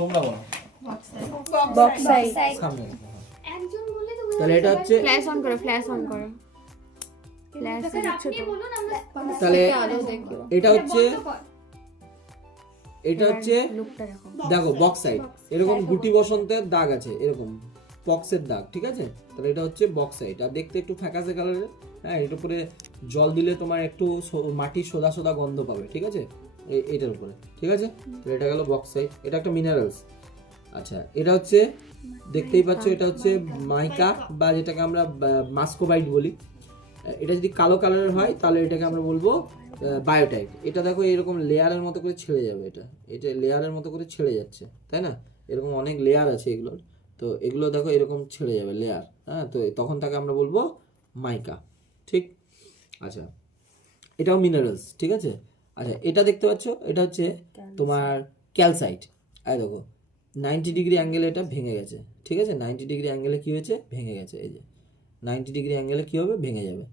তোমরা বলো। বক্সাইট। সামনে একজন বললে তো তাহলে এটা হচ্ছে ফ্ল্যাশ অন করো, ফ্ল্যাশ অন করো। ফ্ল্যাশ স্যার আপনি বলুন আমরা তাহলে আলো দেখো। এটা হচ্ছে লুকটা দেখো। দেখো বক্সাইট, এরকম গুটি বসন্তের দাগ আছে, এরকম পক্সের দাগ, ঠিক আছে? তাহলে এটা হচ্ছে বক্সাইট, আর দেখতে একটু ফ্যাকাশে কালারের। হ্যাঁ, এর উপরে জল দিলে তোমার একটু মাটির সোদা সোদা গন্ধ পাবে, ঠিক আছে? এটার উপরে, ঠিক আছে? তাহলে এটা গেল বক্সাইট, এটা একটা মিনারেলস। আচ্ছা, এটা হচ্ছে দেখতেই পাচ্ছ, এটা হচ্ছে মাইকা বা যেটাকে আমরা মাস্কোবাইট বলি। এটা যদি কালো কালারের হয় তাহলে এটাকে আমরা বলবো বায়োটাইট। এটা দেখো এরকম লেয়ারের মতো করে ছেড়ে যাবে, এটা লেয়ারের মতো করে ছেড়ে যাচ্ছে, তাই না? এরকম অনেক লেয়ার আছে এগুলোর, তো এগুলো দেখো এরকম ছেড়ে যাবে লেয়ার। হ্যাঁ, তো তখন তাকে আমরা বলবো মাইকা, ঠিক? আচ্ছা, এটাও মিনারেলস, ঠিক আছে? আচ্ছা, এটা দেখতে পাচ্ছ, এটা হচ্ছে তোমার ক্যালসাইট। এই দেখো 90 ডিগ্রি অ্যাঙ্গেলে এটা ভেঙে গেছে, ঠিক আছে? 90 ডিগ্রি অ্যাঙ্গেলে কি হয়েছে? ভেঙে গেছে। এই যে 90 ডিগ্রি অ্যাঙ্গেলে কী হবে? ভেঙে যাবে।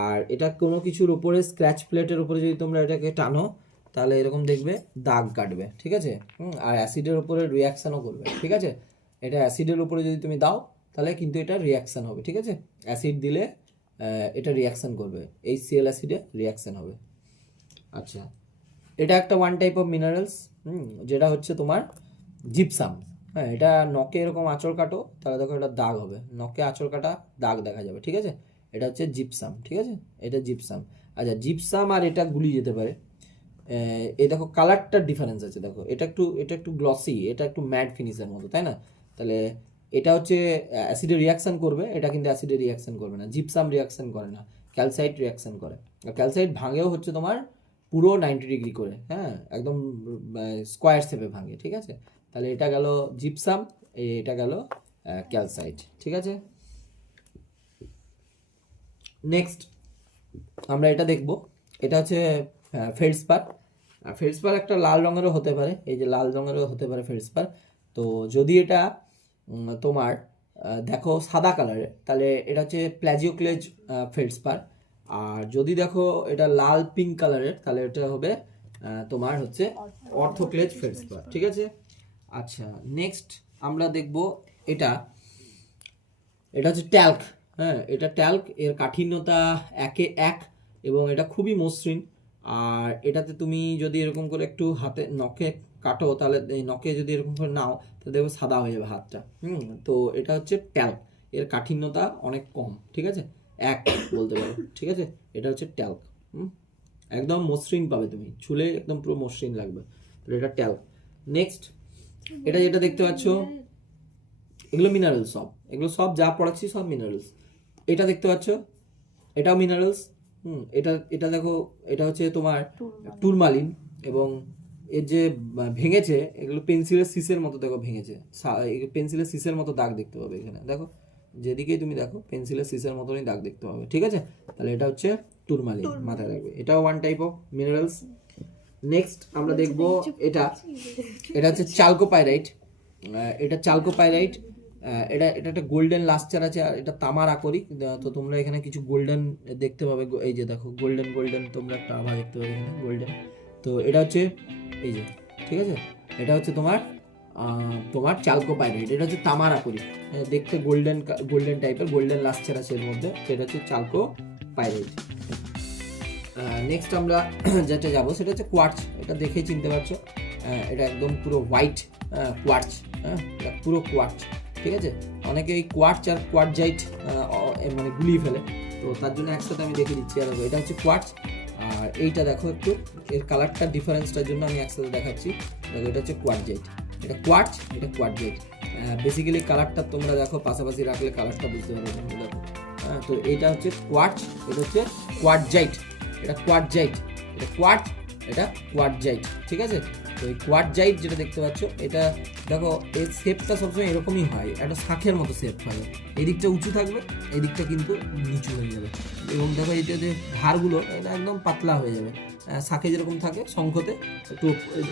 আর এটা কোনো কিছুর উপরে স্ক্র্যাচ প্লেটের উপরে যদি তোমরা এটাকে টানো তাহলে এরকম দেখবে দাগ কাটবে, ঠিক আছে? আর অ্যাসিডের উপরে রিয়াকশানও করবে, ঠিক আছে? এটা অ্যাসিডের উপরে যদি তুমি দাও তাহলে কিন্তু এটা রিয়াকশান হবে, ঠিক আছে? অ্যাসিড দিলে এটা রিয়াকশান করবে, HCl অ্যাসিডে রিয়াকশান হবে। আচ্ছা, এটা একটা ওয়ান টাইপ অফ মিনারেলস, যেটা হচ্ছে তোমার জিপসাম। হ্যাঁ, এটা নখে এরকম আঁচড় কাটো তাহলে দেখো এটা দাগ হবে, নখে আঁচড় কাটা দাগ দেখা যাবে, ঠিক আছে? এটা হচ্ছে জিপসাম, ঠিক আছে? এটা জিপসাম। আচ্ছা, জিপসাম আর এটা গুলি যেতে পারে। এই দেখো কালারটার ডিফারেন্স আছে, দেখো এটা একটু গ্লসি, এটা একটু ম্যাট ফিনিশের মতো, তাই না? তাহলে এটা হচ্ছে অ্যাসিডে রিয়াকশান করবে, এটা কিন্তু অ্যাসিডে রিয়াকশান করবে না। জিপসাম রিয়াকশান করে না, ক্যালসাইট রিয়াকশান করে। আর ক্যালসাইট ভাঙেও হচ্ছে তোমার পুরো 90 ডিগ্রি করে, হ্যাঁ, একদম স্কোয়ার শেপে ভাঙে, ঠিক আছে? তাহলে এটা গেল জিপসাম, এটা গেল ক্যালসাইট, ঠিক আছে? নেক্সট আমরা এটা দেখব, এটা হচ্ছে ফেল্ডস্পার। ফেল্ডস্পার একটা লাল রঙেরও হতে পারে, এই যে লাল রঙেরও হতে পারে ফেল্ডস্পার। তো যদি এটা তোমার দেখো সাদা কালারের তাহলে এটা হচ্ছে প্লাজিওক্লেজ ফেল্ডস্পার। আর যদি দেখো এটা লাল পিঙ্ক কালারের তাহলে এটা হবে তোমার হচ্ছে অর্থোক্লেজ ফেল্ডস্পার, ঠিক আছে? আচ্ছা, নেক্সট আমরা দেখব এটা হচ্ছে ট্যাল্ক। হ্যাঁ, এটা ট্যাল্ক, এর কাঠিন্যতা 1 এবং এটা খুবই মসৃণ। আর এটাতে তুমি যদি এরকম করে একটু হাতে নখে কাটো তাহলে এই নখে যদি এরকম করে নাও তাহলে দেখো সাদা হয়ে যাবে হাতটা। তো এটা হচ্ছে ট্যাল্ক, এর কাঠিন্যতা অনেক কম, ঠিক আছে? 1 বলতে পারো, ঠিক আছে? এটা হচ্ছে ট্যাল্ক। একদম মসৃণ পাবে, তুমি ছুলে একদম পুরো মসৃণ লাগবে, তো এটা ট্যাল্ক। নেক্সট এটা যেটা দেখতে পাচ্ছ এগুলো মিনারেলস, এগুলো সব যা পড়াচ্ছি সব মিনারেলস। এটা দেখতে পাচ্ছ, এটাও মিনারেলস। এটা দেখো, এটা হচ্ছে তোমার টুরমালিন, এবং এর যে ভেঙেছে এগুলো পেন্সিলের সিসের মতো, দেখো ভেঙেছে, পেন্সিলের সিসের মতো দাগ দেখতে পাবে এখানে, দেখো যেদিকেই তুমি দেখো পেন্সিলের সিসের মতনই দাগ দেখতে পাবে, ঠিক আছে? তাহলে এটা হচ্ছে টুরমালিন, মাথায় রাখবে, এটাও one type of minerals. Next আমরা দেখব এটা হচ্ছে চালকোপাইরাইট। এটা চালকোপাইরাইট, এটা একটা গোল্ডেন লাস্টার আছে, আর এটা তামার আকরিক। তো তোমরা এখানে কিছু গোল্ডেন দেখতে পাবে, এই যে দেখো গোল্ডেন তোমরা একটা আভা দেখতে পাবে এখানে গোল্ডেন। তো এটা হচ্ছে এই যে, ঠিক আছে? এটা হচ্ছে তোমার চালকোপাইরাইট, এটা হচ্ছে তামার আকরিক, দেখতে গোল্ডেন টাইপের, গোল্ডেন লাস্টার আছে এর মধ্যে, এটা হচ্ছে চালকোপাইরাইট। নেক্সট আমরা যেটা যাবো সেটা হচ্ছে কোয়ার্টজ। এটা দেখেই চিনতে পারছো, এটা একদম পুরো হোয়াইট কোয়ার্টজ, হ্যাঁ, এটা পুরো কোয়ার্টজ, ঠিক আছে? অনেকে এই কোয়ার্টজ আর কোয়ার্টজাইট মানে গুলিয়ে ফেলে, তো তার জন্য একসাথে আমি দেখে দিচ্ছি। আর এটা হচ্ছে কোয়ার্টজ, আর এইটা দেখো একটু এর কালারটা ডিফারেন্সটার জন্য আমি একসাথে দেখাচ্ছি। দেখো এটা হচ্ছে কোয়ার্টজাইট, এটা কোয়ার্টজ, এটা কোয়ার্টজাইট। বেসিক্যালি কালারটা তোমরা দেখো পাশাপাশি রাখলে কালারটা বুঝতে পারবে, দেখো। হ্যাঁ, তো এইটা হচ্ছে কোয়ার্টজ, এটা হচ্ছে কোয়ার্টজাইট, এটা কোয়ার্টজাইট, এটা কোয়ার্টজ, এটা কোয়ার্টজাইট, ঠিক আছে? তো এই কোয়ার্টজাইট যেটা দেখতে পাচ্ছ, এটা দেখো এর শেপটা সবসময় এরকমই হয়, একটা শাঁখের মতো শেপ হয়, এদিকটা উঁচু থাকবে, এদিকটা কিন্তু নিচু হয়ে যাবে, এবং দেখো এটা যে ধারগুলো এটা একদম পাতলা হয়ে যাবে, শাঁখে যেরকম থাকে শঙ্খতে একটু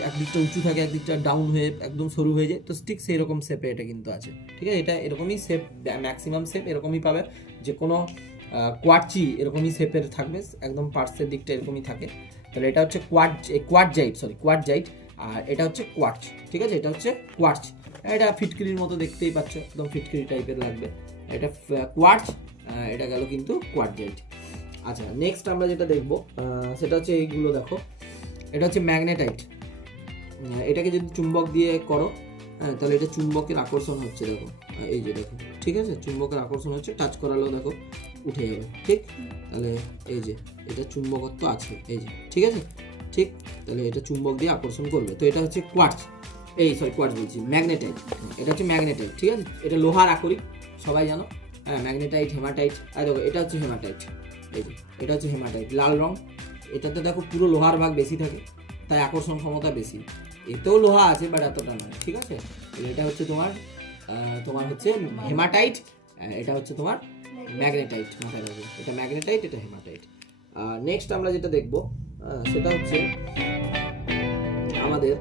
একদিকটা উঁচু থাকে, একদিকটা ডাউন হয়ে একদম সরু হয়ে যায়, তো ঠিক সেই রকম শেপে এটা কিন্তু আছে, ঠিক আছে? এটা এরকমই শেপ, ম্যাক্সিমাম শেপ এরকমই পাবে, যে কোনো কোয়ার্চি এরকমই শেপের থাকবে, একদম পার্শ্বের দিকটা এরকমই থাকে। তাহলে এটা হচ্ছে কোয়ার্টজাইট। আর এটা হচ্ছে কোয়ার্টজ, ঠিক আছে, এটা হচ্ছে কোয়ার্টজ। এটা ফিটকিরির মতো দেখতেই পাচ্ছ, একদম ফিটকিরি টাইপের লাগবে। এটা কোয়ার্টজ, এটা গেল কিন্তু কোয়ার্টজাইট। আচ্ছা, নেক্সট আমরা যেটা দেখবো সেটা হচ্ছে এইগুলো দেখো, এটা হচ্ছে ম্যাগনেটাইট। এটাকে যদি চুম্বক দিয়ে করো, হ্যাঁ, তাহলে এটা চুম্বকের আকর্ষণ হচ্ছে, দেখো এই যে দেখো, ঠিক আছে, চুম্বকের আকর্ষণ হচ্ছে, টাচ করালেও দেখো উঠে যাবে, ঠিক। তাহলে এই যে এটা চুম্বকত্ব আছে, এই যে, ঠিক আছে, ঠিক। তাহলে এটা চুম্বক দিয়ে আকর্ষণ করবে। তো এটা হচ্ছে কোয়ার্টজ, কোয়ার্টজ বলছি, ম্যাগনেটাইট। এটা হচ্ছে ম্যাগনেটাইট, ঠিক আছে, এটা লোহার আকরিক, সবাই জানো। হ্যাঁ, ম্যাগনেটাইট, হেমাটাইট। আর দেখো এটা হচ্ছে হেমাটাইট, এই যে এটা হচ্ছে হেমাটাইট, লাল রং। এটাতে দেখো পুরো লোহার ভাগ বেশি থাকে, তাই আকর্ষণ ক্ষমতা বেশি। এতেও লোহা আছে, বাট এতটা নয়, ঠিক আছে। এটা হচ্ছে তোমার হচ্ছে হেমাটাইট, এটা হচ্ছে তোমার ম্যাগনেটাইট, মাথায় রাখবে, এটা ম্যাগনেটাইট, এটা হেমাটাইট। নেক্সট আমরা যেটা দেখবো সেটা হচ্ছে আমাদের